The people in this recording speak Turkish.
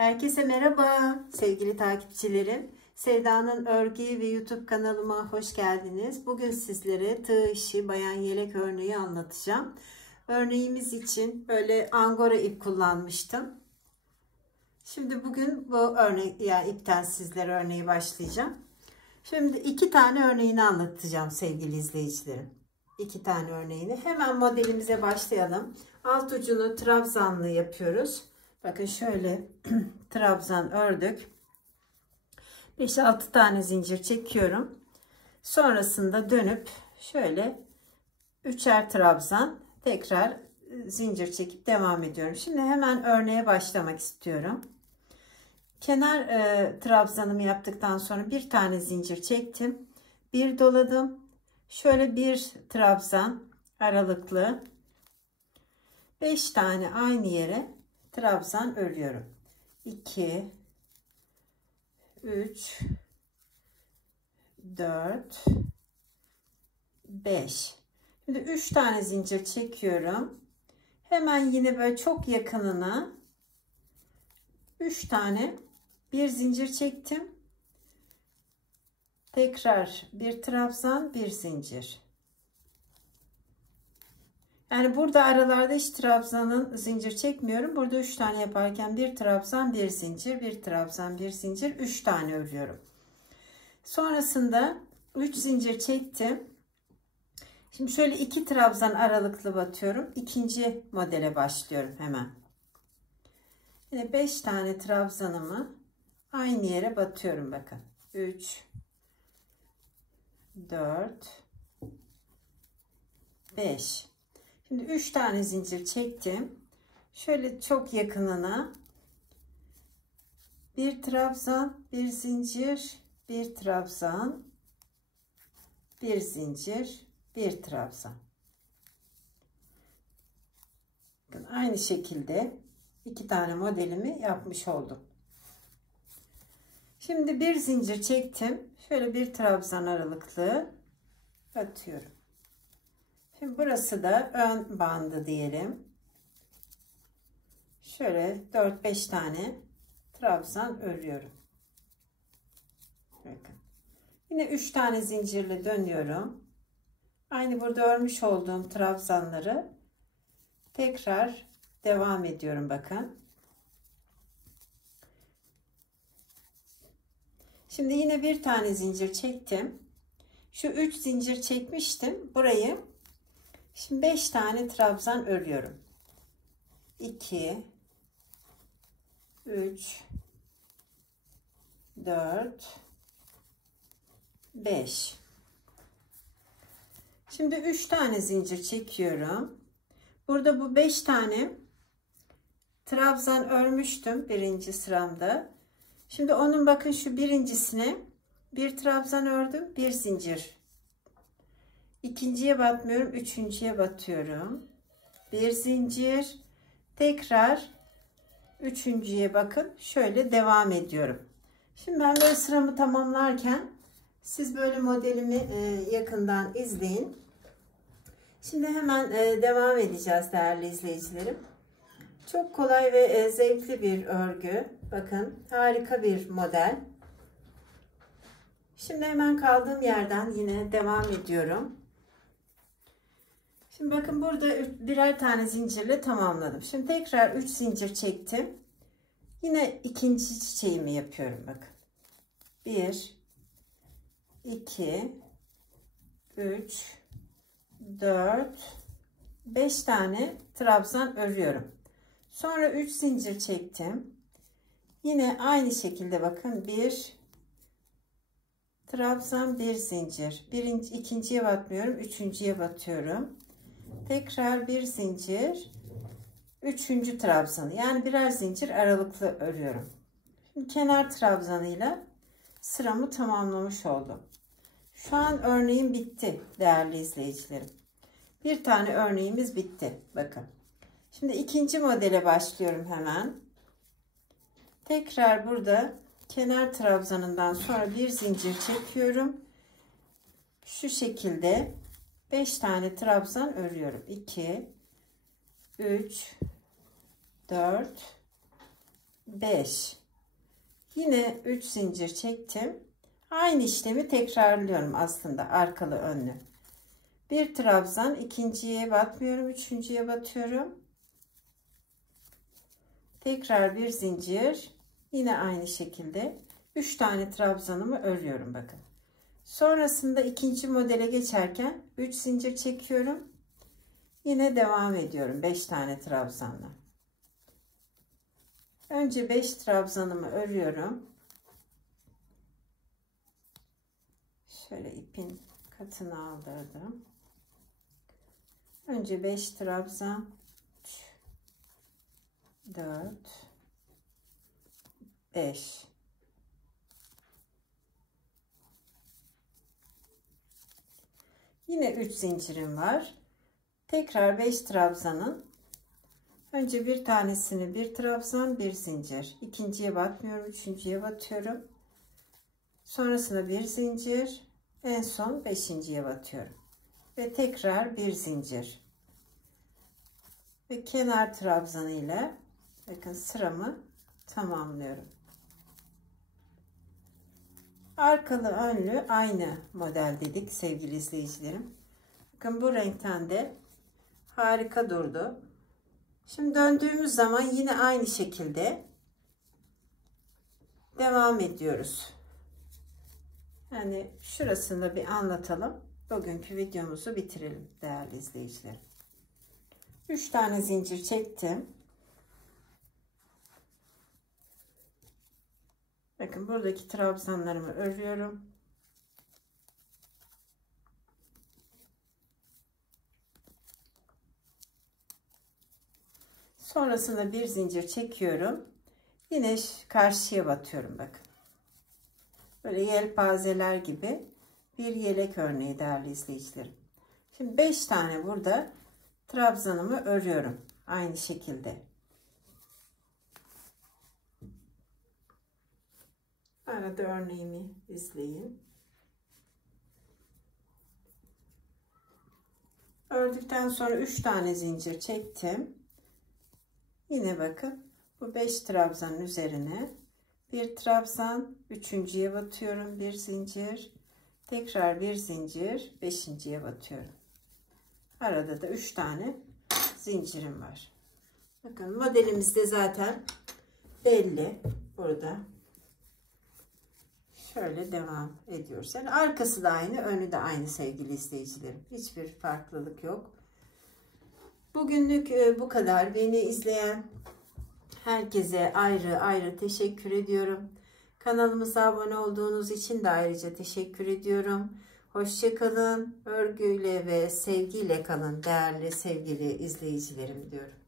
Herkese merhaba sevgili takipçilerim. Sevda'nın örgü ve YouTube kanalıma hoş geldiniz. Bugün sizlere tığ işi bayan yelek örneği anlatacağım. Örneğimiz için böyle angora ip kullanmıştım. Şimdi bugün bu örnek ipten sizlere örneği başlayacağım. Şimdi iki tane örneğini anlatacağım sevgili izleyicilerim. İki tane örneğini. Hemen modelimize başlayalım. Alt ucunu trabzanlı yapıyoruz. Bakın şöyle trabzan ördük. 5-6 tane zincir çekiyorum. Sonrasında dönüp şöyle 3'er trabzan tekrar zincir çekip devam ediyorum. Şimdi hemen örneğe başlamak istiyorum. Kenar trabzanımı yaptıktan sonra bir tane zincir çektim. Bir doladım. Şöyle bir trabzan aralıklı 5 tane aynı yere trabzan örüyorum. 2 3 4 5. Şimdi 3 tane zincir çekiyorum. Hemen yine böyle çok yakınına 3 tane bir zincir çektim. Tekrar bir trabzan, bir zincir. Yani burada aralarda hiç trabzanın zincir çekmiyorum. Burada 3 tane yaparken bir trabzan, bir zincir, bir trabzan, bir zincir, 3 tane örüyorum. Sonrasında 3 zincir çektim. Şimdi şöyle 2 trabzan aralıklı batıyorum. İkinci modele başlıyorum hemen. Yine 5 tane trabzanımı aynı yere batıyorum bakın. 3 4 5. Şimdi 3 tane zincir çektim. Şöyle çok yakınına bir trabzan, bir zincir, bir trabzan, bir zincir, bir trabzan. Bakın aynı şekilde iki tane modelimi yapmış oldum. Şimdi bir zincir çektim. Şöyle bir trabzan aralıklı batıyorum. Şimdi burası da ön bandı diyelim. Şöyle 4-5 tane trabzan örüyorum. Bakın. Yine 3 tane zincirle dönüyorum. Aynı burada örmüş olduğum trabzanları tekrar devam ediyorum bakın. Şimdi yine bir tane zincir çektim. Şu 3 zincir çekmiştim. Burayı şimdi 5 tane trabzan örüyorum. 2 3 4 5. Şimdi 3 tane zincir çekiyorum. Burada bu 5 tane trabzan örmüştüm birinci sıramda. Şimdi onun bakın şu birincisine bir trabzan ördüm, bir zincir. İkinciye batmıyorum, üçüncüye batıyorum. Bir zincir, tekrar üçüncüye bakın şöyle devam ediyorum. Şimdi ben böyle sıramı tamamlarken siz böyle modelimi yakından izleyin. Şimdi hemen devam edeceğiz değerli izleyicilerim. Çok kolay ve zevkli bir örgü. Bakın harika bir model. Şimdi hemen kaldığım yerden yine devam ediyorum. Şimdi bakın burada birer tane zincirle tamamladım. Şimdi tekrar 3 zincir çektim. Yine ikinci çiçeğimi yapıyorum bakın. 1 2 3 4 5 tane trabzan örüyorum. Sonra 3 zincir çektim. Yine aynı şekilde bakın bir trabzan, bir zincir. İkinciye batmıyorum, üçüncüye batıyorum. Tekrar bir zincir, üçüncü trabzanı. Yani birer zincir aralıklı örüyorum. Şimdi kenar trabzanıyla sıramı tamamlamış oldum. Şu an örneğim bitti değerli izleyicilerim. Bir tane örneğimiz bitti. Bakın. Şimdi ikinci modele başlıyorum hemen. Tekrar burada kenar trabzanından sonra bir zincir çekiyorum. Şu şekilde 5 tane trabzan örüyorum. 2 3 4 5. Yine 3 zincir çektim. Aynı işlemi tekrarlıyorum aslında, arkalı önlü. Bir trabzan, ikinciye batmıyorum, üçüncüye batıyorum. Tekrar bir zincir, yine aynı şekilde 3 tane trabzanımı örüyorum bakın. Sonrasında ikinci modele geçerken 3 zincir çekiyorum. Yine devam ediyorum 5 tane trabzanla. Önce 5 trabzanımı örüyorum. Şöyle ipin katını aldırdım. Önce 5 trabzan, 3, 4, 5. Yine 3 zincirim var. Tekrar 5 trabzanın önce bir tanesini, bir trabzan, bir zincir. İkinciye batmıyorum, üçüncüye batıyorum. Sonrasında bir zincir, en son beşinciye batıyorum. Ve tekrar bir zincir. Ve kenar trabzanı ile bakın sıramı tamamlıyorum. Arkalı önlü aynı model dedik sevgili izleyicilerim. Bakın bu renkten de harika durdu. Şimdi döndüğümüz zaman yine aynı şekilde devam ediyoruz. Yani şurasını da bir anlatalım. Bugünkü videomuzu bitirelim değerli izleyicilerim. 3 tane zincir çektim. Bakın buradaki trabzanlarımı örüyorum. Sonrasında bir zincir çekiyorum. Yine karşıya batıyorum bakın. Böyle yelpazeler gibi bir yelek örneği değerli izleyicilerim. Şimdi 5 tane burada trabzanımı örüyorum. Aynı şekilde. Arada örneğimi izleyin. Ördükten sonra 3 tane zincir çektim. Yine bakın bu 5 trabzanın üzerine bir trabzan, üçüncüye batıyorum, bir zincir, tekrar bir zincir, beşinciye batıyorum. Arada da 3 tane zincirim var. Bakın modelimiz de zaten belli burada. Şöyle devam ediyoruz. Yani arkası da aynı, önü de aynı sevgili izleyicilerim. Hiçbir farklılık yok. Bugünlük bu kadar. Beni izleyen herkese ayrı ayrı teşekkür ediyorum. Kanalımıza abone olduğunuz için de ayrıca teşekkür ediyorum. Hoşça kalın, örgüyle ve sevgiyle kalın değerli sevgili izleyicilerim diyorum.